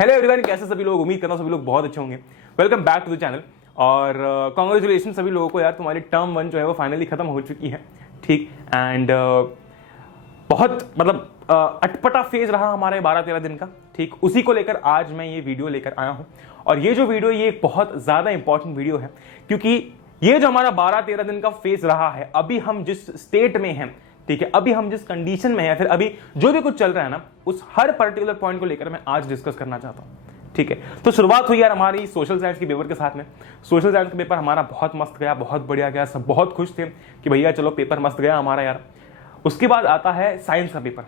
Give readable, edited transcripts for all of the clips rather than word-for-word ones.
Hello everyone, कैसे सभी लोग? उम्मीद करता हूं सभी लोग बहुत अच्छे होंगे। Welcome back to the channel और कांग्रेचुलेशन सभी लोगों को यार, तुम्हारी टर्म 1 जो है वो फाइनली खत्म हो चुकी है। ठीक एंड बहुत मतलब अटपटा फेज रहा हमारे 12-13 दिन का। ठीक, उसी को लेकर आज मैं ये वीडियो लेकर आया हूं और ये जो वीडियो ये एक बहुत ज्यादा इंपॉर्टेंट वीडियो है, क्योंकि ये जो हमारा 12-13 दिन का फेज रहा है, अभी हम जिस स्टेट में हैं, ठीक है, अभी हम जिस कंडीशन में है, फिर अभी जो भी कुछ चल रहा है ना, उस हर पर्टिकुलर पॉइंट को लेकर मैं आज डिस्कस करना चाहता हूं। ठीक है, तो शुरुआत हुई यार हमारी सोशल साइंस के पेपर के साथ में। सोशल साइंस का पेपर हमारा बहुत मस्त गया, बहुत बढ़िया गया, सब बहुत खुश थे कि भैया चलो पेपर मस्त गया हमारा यार। उसके बाद आता है साइंस का पेपर,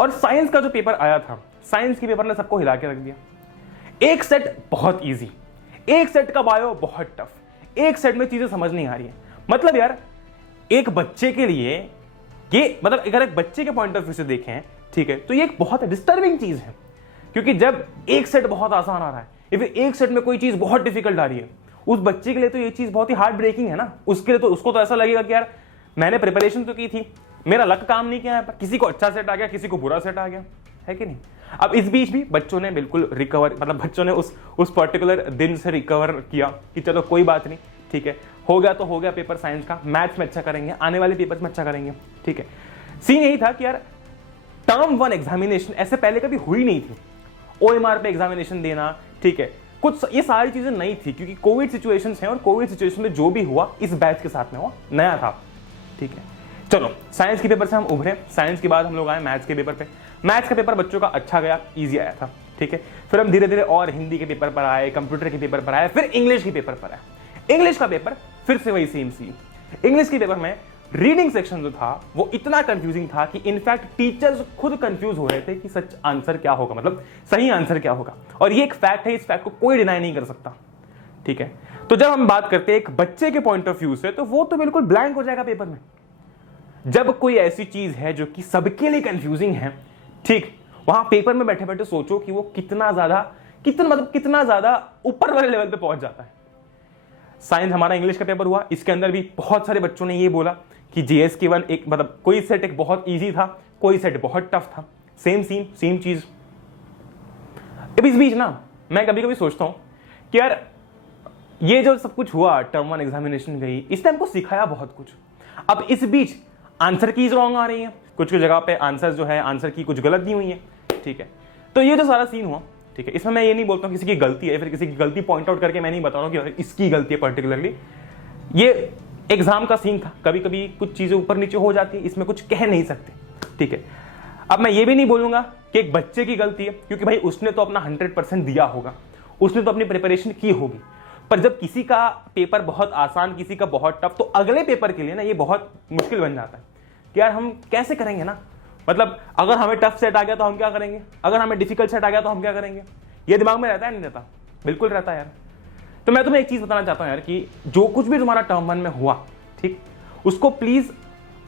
और साइंस का जो पेपर आया था, साइंस के पेपर ने सबको हिला के रख दिया। एक सेट बहुत ईजी, एक सेट का बायो बहुत टफ, एक सेट में चीजें समझ नहीं आ रही है। मतलब यार एक बच्चे के लिए ये, मतलब अगर एक बच्चे के पॉइंट ऑफ व्यू से देखें, ठीक है, तो ये एक बहुत डिस्टर्बिंग चीज है, क्योंकि जब एक सेट बहुत आसान आ रहा है या फिर एक सेट में कोई चीज बहुत डिफिकल्ट आ रही है, उस बच्चे के लिए तो ये चीज बहुत ही हार्ट ब्रेकिंग है ना। उसके लिए तो उसको तो ऐसा लगेगा कि यार मैंने प्रिपरेशन तो की थी, मेरा लक काम नहीं किया है, पर किसी को अच्छा सेट आ गया, किसी को बुरा सेट आ गया, है कि नहीं। अब इस बीच भी बच्चों ने बिल्कुल रिकवर, मतलब बच्चों ने उस पर्टिकुलर दिन से रिकवर किया कि चलो कोई बात नहीं, ठीक है, हो गया तो हो गया पेपर साइंस का, मैथ्स में अच्छा करेंगे, आने वाले पेपर्स में अच्छा करेंगे। ठीक है, सीन यही था कि यार टर्म 1 एग्जामिनेशन ऐसे पहले कभी हुई नहीं थी। ओएमआर पे एग्जामिनेशन देना, ठीक है, कुछ ये सारी चीजें नई थी, क्योंकि कोविड सिचुएशंस हैं और कोविड सिचुएशन में जो भी हुआ इस बैच के साथ में हुआ, नया था। ठीक है, चलो साइंस के पेपर से हम उभरे, साइंस के बाद हम लोग आए मैथ्स के पेपर पे। मैथ्स का पेपर बच्चों का अच्छा गया, इजी आया था। ठीक है, फिर हम धीरे धीरे और हिंदी के पेपर पर आए, कंप्यूटर के पेपर पर आए, फिर इंग्लिश के पेपर पर आए। इंग्लिश का पेपर फिर से वही सेम सी। इंग्लिश के पेपर में रीडिंग सेक्शन जो था वो इतना कंफ्यूजिंग था कि इनफैक्ट टीचर्स खुद कंफ्यूज हो रहे थे कि सच आंसर क्या होगा, मतलब सही आंसर क्या होगा। और ये एक फैक्ट है, इस फैक्ट को कोई डिनाई नहीं कर सकता। ठीक है, तो जब हम बात करते हैं एक बच्चे के पॉइंट ऑफ व्यू से, तो वो तो बिल्कुल ब्लैंक हो जाएगा पेपर में। जब कोई ऐसी चीज है जो कि सबके लिए कंफ्यूजिंग है, ठीक, वहां पेपर में बैठे बैठे सोचो कि वो कितना ज्यादा ऊपर वाले लेवल पे पहुंच जाता है। साइंस हमारा इंग्लिश का पेपर हुआ, इसके अंदर भी बहुत सारे बच्चों ने ये बोला कि JSK1 एक, मतलब कोई सेट एक बहुत इजी था, कोई सेट बहुत टफ था, सेम चीज। अब इस बीच ना मैं कभी कभी सोचता हूं कि यार ये जो सब कुछ हुआ, टर्म 1 एग्जामिनेशन गई, इसने हमको सिखाया बहुत कुछ। अब इस बीच आंसर कीज रॉन्ग आ रही है, कुछ जगह पे आंसर जो है, आंसर की कुछ गलत दी हुई है। ठीक है, तो ये जो सारा सीन हुआ, ठीक है, इसमें मैं ये नहीं बोलता हूं किसी की गलती है, फिर किसी की गलती पॉइंट आउट करके मैं नहीं बता रहा हूं कि इसकी गलती है पर्टिकुलरली। ये एग्जाम का सीन था, कभी कभी कुछ चीजें ऊपर नीचे हो जाती है, इसमें कुछ कह नहीं सकते। ठीक है, अब मैं ये भी नहीं बोलूंगा कि एक बच्चे की गलती है, क्योंकि भाई उसने तो अपना 100% दिया होगा, उसने तो अपनी प्रिपरेशन की होगी। पर जब किसी का पेपर बहुत आसान, किसी का बहुत टफ, तो अगले पेपर के लिए ना ये बहुत मुश्किल बन जाता है कि यार हम कैसे करेंगे ना। मतलब अगर हमें टफ सेट आ गया तो हम क्या करेंगे, अगर हमें डिफिकल्ट सेट आ गया तो हम क्या करेंगे, ये दिमाग में रहता है नहीं रहता? बिल्कुल रहता है यार। तो मैं तुम्हें एक चीज बताना चाहता हूं यार कि जो कुछ भी तुम्हारा टर्म 1 में हुआ, ठीक, उसको प्लीज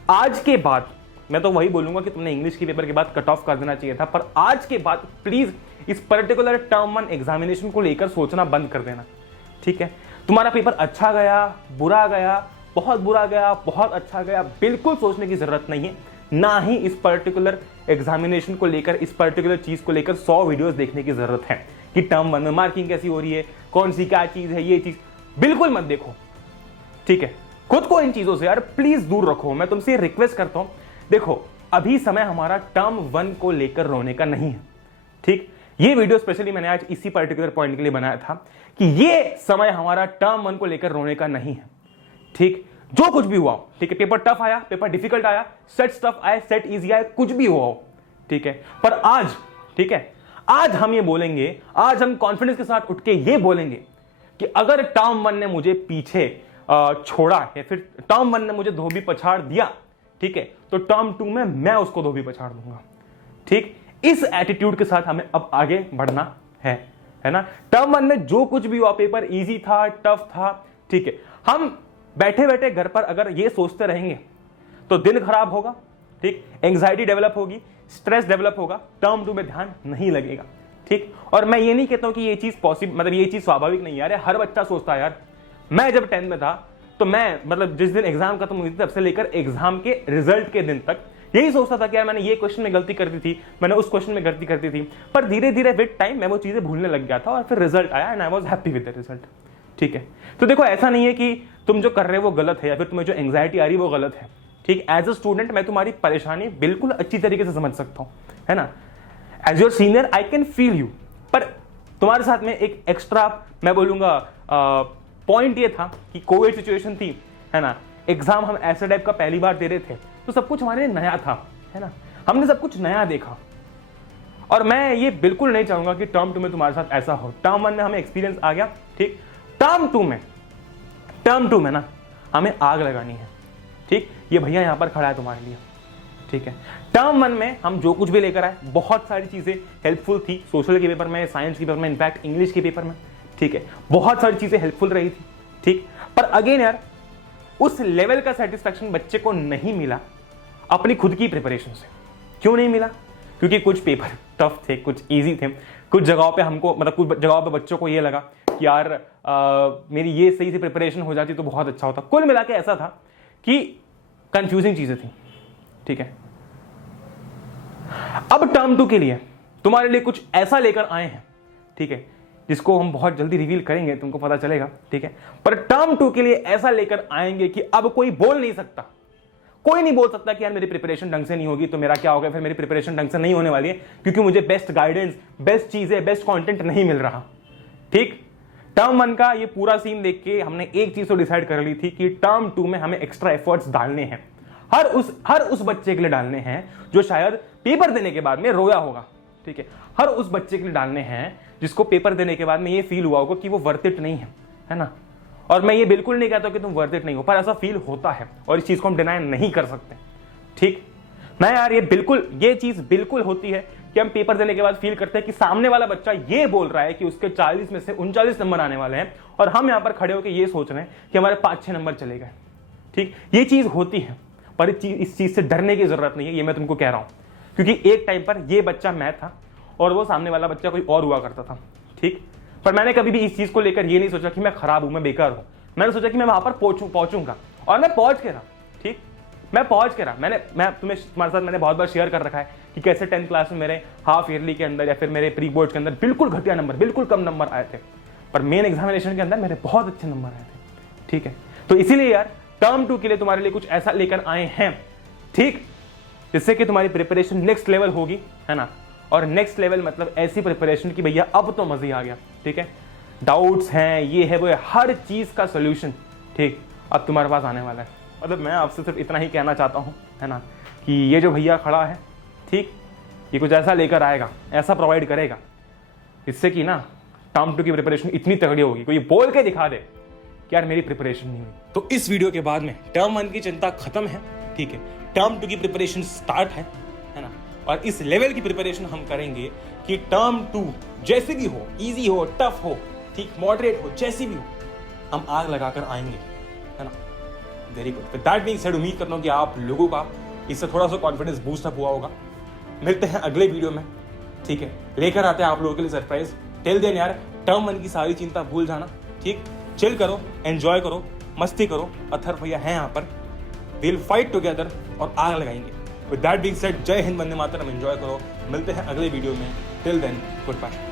आज के बाद, मैं तो वही बोलूंगा कि तुमने इंग्लिश के पेपर के बाद कट ऑफ कर देना चाहिए था, पर आज के बाद प्लीज इस पर्टिकुलर टर्म 1 एग्जामिनेशन को लेकर सोचना बंद कर देना। ठीक है, तुम्हारा पेपर अच्छा गया, बुरा गया, बहुत बुरा गया, बहुत अच्छा गया, बिल्कुल सोचने की जरूरत नहीं है। ना ही इस पर्टिकुलर एग्जामिनेशन को लेकर, इस पर्टिकुलर चीज को लेकर 100 वीडियोस देखने की जरूरत है कि टर्म 1 में मार्किंग कैसी हो रही है, कौन सी क्या चीज है, ये चीज बिल्कुल मत देखो। ठीक है, खुद को इन चीजों से यार प्लीज दूर रखो, मैं तुमसे रिक्वेस्ट करता हूं। देखो अभी समय हमारा टर्म 1 को लेकर रोने का नहीं है। ठीक, ये वीडियो स्पेशली मैंने आज इसी पर्टिकुलर पॉइंट के लिए बनाया था कि ये समय हमारा टर्म 1 को लेकर रोने का नहीं है। ठीक, जो कुछ भी हुआ, ठीक है, पेपर टफ आया, पेपर डिफिकल्ट आया, सेट टफ आया, सेट इजी आया, कुछ भी हुआ हो, ठीक है, पर आज, ठीक है, आज हम ये बोलेंगे, आज हम कॉन्फिडेंस के साथ उठ के ये बोलेंगे कि अगर टर्म 1 ने मुझे पीछे छोड़ा या फिर टर्म 1 ने मुझे धोबी पछाड़ दिया, ठीक है, तो टर्म 2 में मैं उसको धोबी पछाड़ दूंगा। ठीक, इस एटीट्यूड के साथ हमें अब आगे बढ़ना है ना। टर्म 1 में जो कुछ भी हुआ, पेपर इजी था, टफ था, ठीक है, हम बैठे बैठे घर पर अगर ये सोचते रहेंगे तो दिन खराब होगा। ठीक, एंग्जाइटी डेवलप होगी, स्ट्रेस डेवलप होगा, टर्म 2 में ध्यान नहीं लगेगा। ठीक, और मैं ये नहीं कहता हूं कि ये चीज पॉसिबल, मतलब ये चीज स्वाभाविक नहीं है यार, हर बच्चा सोचता है यार। मैं जब 10th में था तो मैं, मतलब जिस दिन एग्जाम खत्म हुई थी तब से लेकर एग्जाम के रिजल्ट के दिन तक यही सोचता था कि यार मैंने ये क्वेश्चन में गलती कर दी थी, मैंने उस क्वेश्चन में गलती कर दी थी, पर धीरे धीरे विद टाइम मैं वो चीजें भूलने लग गया था और फिर रिजल्ट आया and I was happy with the result. ठीक है, तो देखो ऐसा नहीं है कि तुम जो कर रहे हो वो गलत है या फिर तुम्हें जो एंग्जाइटी आ रही है वो गलत है। ठीक, एज अ स्टूडेंट मैं तुम्हारी परेशानी बिल्कुल अच्छी तरीके से समझ सकता हूं, है ना। As your senior I can feel you, पर तुम्हारे साथ में एक एक्स्ट्रा मैं बोलूंगा पॉइंट ये था कि कोविड सिचुएशन थी, है ना, एग्जाम हम ऐसे टाइप का पहली बार दे रहे थे, तो सब कुछ हमारे लिए नया था, है ना, हमने सब कुछ नया देखा। और मैं ये बिल्कुल नहीं चाहूंगा कि टर्म 2 में तुम्हारे साथ ऐसा हो। टर्म 1 में हमें एक्सपीरियंस आ गया, ठीक, टर्म 2 में ना हमें आग लगानी है। ठीक, ये भैया यहां पर खड़ा है तुम्हारे लिए। ठीक है, टर्म 1 में हम जो कुछ भी लेकर आए बहुत सारी चीजें हेल्पफुल थी, सोशल के पेपर में, साइंस के पेपर में, इनफैक्ट इंग्लिश के पेपर में। ठीक है, बहुत सारी चीजें हेल्पफुल रही थी। ठीक, पर अगेन यार उस लेवल का सेटिस्फैक्शन बच्चे को नहीं मिला अपनी खुद की प्रिपरेशन से। क्यों नहीं मिला? क्योंकि कुछ पेपर टफ थे, कुछ इजी थे, कुछ जगहों पे हमको मतलब कुछ जगहों पे बच्चों को ये लगा कि यार मेरी ये सही से प्रिपरेशन हो जाती तो बहुत अच्छा होता। कुल मिला के ऐसा था कि कंफ्यूजिंग चीजें थी। ठीक है, अब टर्म 2 के लिए तुम्हारे लिए कुछ ऐसा लेकर आए हैं, ठीक है, जिसको हम बहुत जल्दी रिवील करेंगे, तुमको पता चलेगा। ठीक है, पर टर्म 2 के लिए ऐसा लेकर आएंगे कि अब कोई बोल नहीं सकता, कोई नहीं बोल सकता कि यार मेरी प्रिपरेशन ढंग से नहीं होगी तो मेरा क्या होगा, फिर मेरी प्रिपरेशन ढंग से नहीं होने वाली है क्योंकि मुझे बेस्ट गाइडेंस, बेस्ट चीजें, बेस्ट कंटेंट नहीं मिल रहा। ठीक, टर्म 1 का ये पूरा सीन देख के हमने एक चीज तो डिसाइड कर ली थी कि टर्म 2 में हमें एक्स्ट्रा एफर्ट्स डालने हैं, हर उस बच्चे के लिए डालने हैं जो शायद पेपर देने के बाद में रोया होगा। ठीक है, हर उस बच्चे के लिए डालने हैं जिसको पेपर देने के बाद में ये फील हुआ होगा कि वो वर्थ इट नहीं है ना। और मैं ये बिल्कुल नहीं कहता कि तुम वर्थ इट नहीं हो, पर ऐसा फील होता है और इस चीज को हम डिनाई नहीं कर सकते। ठीक ना यार, ये चीज बिल्कुल होती है कि हम पेपर देने के बाद फील करते हैं कि सामने वाला बच्चा ये बोल रहा है कि उसके 40 में से 39 नंबर आने वाले हैं और हम यहां पर खड़े होकर ये सोच रहे हैं कि हमारे 5-6 नंबर चले गए। ठीक, ये चीज होती है, पर इस चीज से डरने की जरूरत नहीं है, ये मैं तुमको कह रहा हूं। क्योंकि एक टाइम पर ये बच्चा मैं था और वो सामने वाला बच्चा कोई और हुआ करता था। ठीक, पर मैंने कभी भी इस चीज को लेकर ये नहीं सोचा कि मैं खराब हूं, मैं बेकार हूं। मैंने सोचा कि मैं वहां पर पहुंचूंगा और मैं पहुंच के रहा। ठीक, मैं पहुंच के रहा। तुम्हारे साथ मैंने बहुत बार शेयर कर रखा है कि कैसे 10th क्लास में मेरे हाफ ईयरली के अंदर या फिर मेरे प्री बोर्ड के अंदर बिल्कुल घटिया नंबर, बिल्कुल कम नंबर आए थे, पर मेन एग्जामिनेशन के अंदर मेरे बहुत अच्छे नंबर आए थे। ठीक है, तो इसीलिए यार टर्म 2 के लिए तुम्हारे लिए कुछ ऐसा लेकर आए हैं, ठीक, जिससे कि तुम्हारी प्रिपरेशन नेक्स्ट लेवल होगी, है ना। और नेक्स्ट लेवल मतलब ऐसी प्रिपरेशन की भैया अब तो मजा ही आ गया। ठीक है, डाउट्स हैं, ये है वो है, हर चीज का सोल्यूशन ठीक अब तुम्हारे पास आने वाला है। मतलब मैं आपसे सिर्फ इतना ही कहना चाहता हूं, है ना, कि ये जो भैया खड़ा है, ठीक, ये कुछ ऐसा लेकर आएगा, ऐसा प्रोवाइड करेगा, इससे कि ना टर्म 2 की प्रिपरेशन इतनी तगड़ी होगी, कोई बोल के दिखा दे कि यार मेरी प्रिपरेशन नहीं हुई। तो इस वीडियो के बाद में टर्म 1 की चिंता खत्म है। ठीक है, टर्म 2 की प्रिपरेशन स्टार्ट है ना, और इस लेवल की प्रिपरेशन हम करेंगे कि टर्म 2 जैसे भी हो, इजी हो, टफ हो, ठीक, मॉडरेट हो, जैसी भी हो, हम आग लगाकर आएंगे, है ना। Very good. With that being said, उम्मीद करता हूं कि आप लोगों का इससे थोड़ा सा कॉन्फिडेंस बूस्ट अप हुआ होगा। मिलते हैं अगले वीडियो में, ठीक है, लेकर आते हैं आप लोगों के लिए सरप्राइज। टिल देन यार टर्म 1 की सारी चिंता भूल जाना, ठीक, चिल करो, एंजॉय करो, मस्ती करो। अथर भैया हैं यहाँ पर, विल फाइट टुगेदर और आग लगाएंगे। विद दैट बीइंग सेड, जय हिंद, वंदे मातरम, एंजॉय करो। मिलते हैं अगले वीडियो में। Till then, good bye.